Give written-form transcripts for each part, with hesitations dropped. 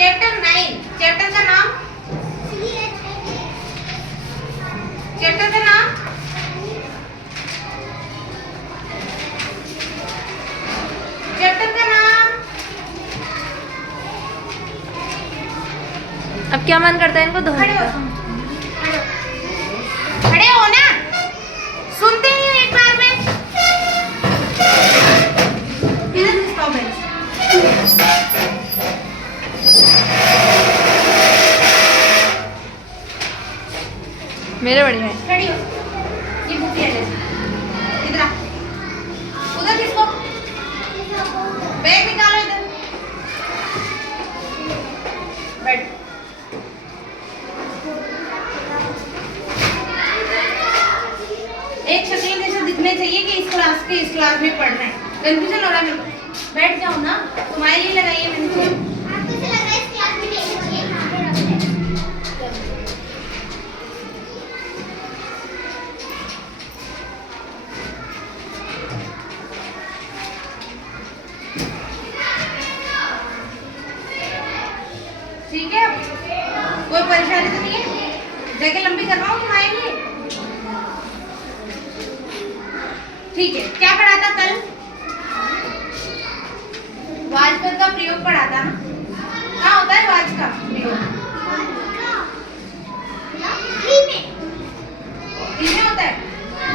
Chapter 9, chapter का नाम, chapter का नाम, चैप्टर का नाम। अब क्या मन करता है इनको धोने खड़े हो, का? खड़े हो ना, सुनते ही हो एक बार में। किधर इसका बेंच? मेरे बढ़िया है। खड़ी हो, ये बुक ले ले, इधर आ, उधर किसको, बैग निकालो इधर, बैठ। एक शक्ल जैसे दिखने चाहिए कि इस क्लास के इस क्लास में पढ़ना है। कंफ्यूजन हो रहा है मेरे को, बैठ जाओ ना, तुम्हारे लिए लगाइए मैंने तो। ठीक है, कोई परेशानी तो नहीं है? जगह लंबी करवाऊं तुम्हारे लिए? ठीक है, क्या पढ़ा था कल? वाजपेयी का प्रयोग पढ़ा था ना? कहाँ होता है वाज का प्रयोग? री में होता है,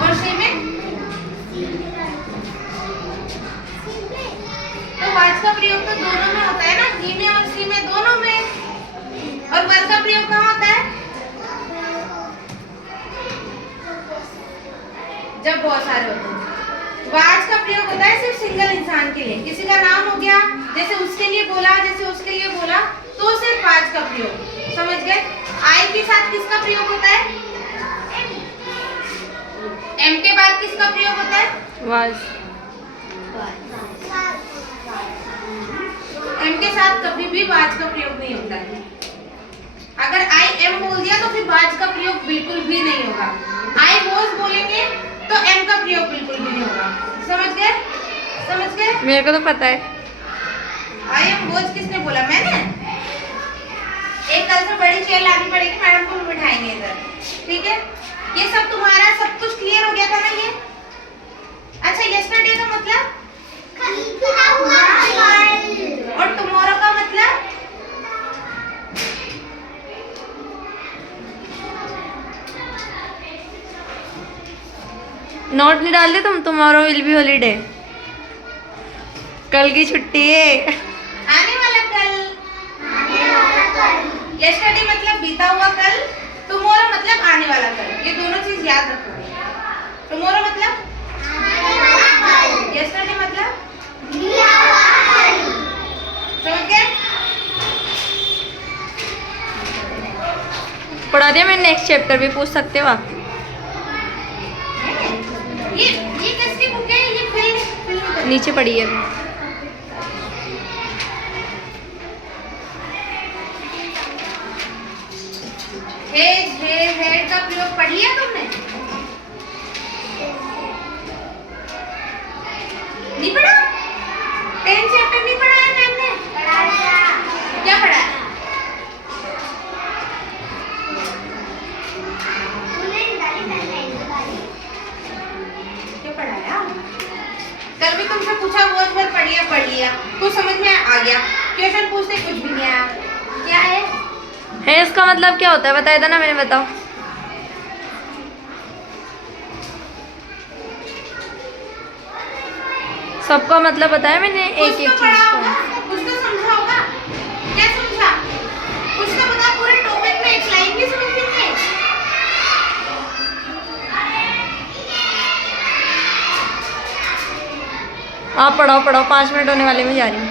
और सी में? तो वाज का प्रयोग तो दोनों में होता है ना, री में और सी में, दोनों में। और वर का प्रयोग कहाँ होता है? जब बहुत सारे होते हैं। वाज का प्रयोग होता है सिर्फ सिंगल इंसान के लिए, किसी का नाम हो गया, जैसे उसके लिए बोला, जैसे उसके लिए बोला, तो सिर्फ वाज का प्रयोग। समझ गए? आई के साथ किसका प्रयोग होता है? एम के बाद किसका प्रयोग होता है? वाज। एम के साथ कभी भी वाज का प्रयोग नहीं होता है। अगर आई एम बोल दिया तो फिर वाज का प्रयोग बिल्कुल भी नहीं होगा। आई वॉज बोलेंगे तो एम का प्रयोग बिल्कुल भी नहीं होगा। समझ गए? समझ गए? मेरे को तो पता है। आई एम वॉज किसने बोला? मैंने। एक कल से बड़ी चेयर लानी पड़ेगी, मैडम को बिठाएंगे इधर, ठीक है? ये सब तुम्हारा सब कुछ क्लियर हो गया था ना ये? अच्छा, यस्टरडे का मतलब? और टुमारो का मतलब? नोट नहीं डाल दे तुम? टुमारो विल बी हॉलीडे, कल की छुट्टी है। आने वाला कल। यस्टरडे मतलब बीता हुआ कल, टुमारो मतलब आने वाला कल। ये दोनों चीज याद रखो। टुमारो मतलब यस्टरडे मतलब समझ गए? पढ़ा दिया मैंने, नेक्स्ट चैप्टर भी पूछ सकते हो आप। ये किसकी बुक है? ये फिल्म नीचे पड़ी है। हेड का प्रयोग पढ़ लिया तुमने? नहीं पढ़ा? 10 चैप्टर नहीं पढ़ा है मैम ने? क्या पढ़ा है? क्या पढ़ाया? कल भी तुमसे पूछा, वो भर पढ़ लिया, कुछ समझ में आ गया, क्वेश्चन पूछते कुछ भी नहीं आया। क्या है इसका मतलब क्या होता है? बताया था ना मैंने, बताओ। सबका मतलब बताया मैंने, एक एक चीज का। कुछ तो समझा होगा। क्या समझा? कुछ तो बता, पूरे टॉपिक में एक लाइन भी समझ नहीं है। आप पढ़ाओ 5 मिनट होने वाले, मैं जा रही हूँ।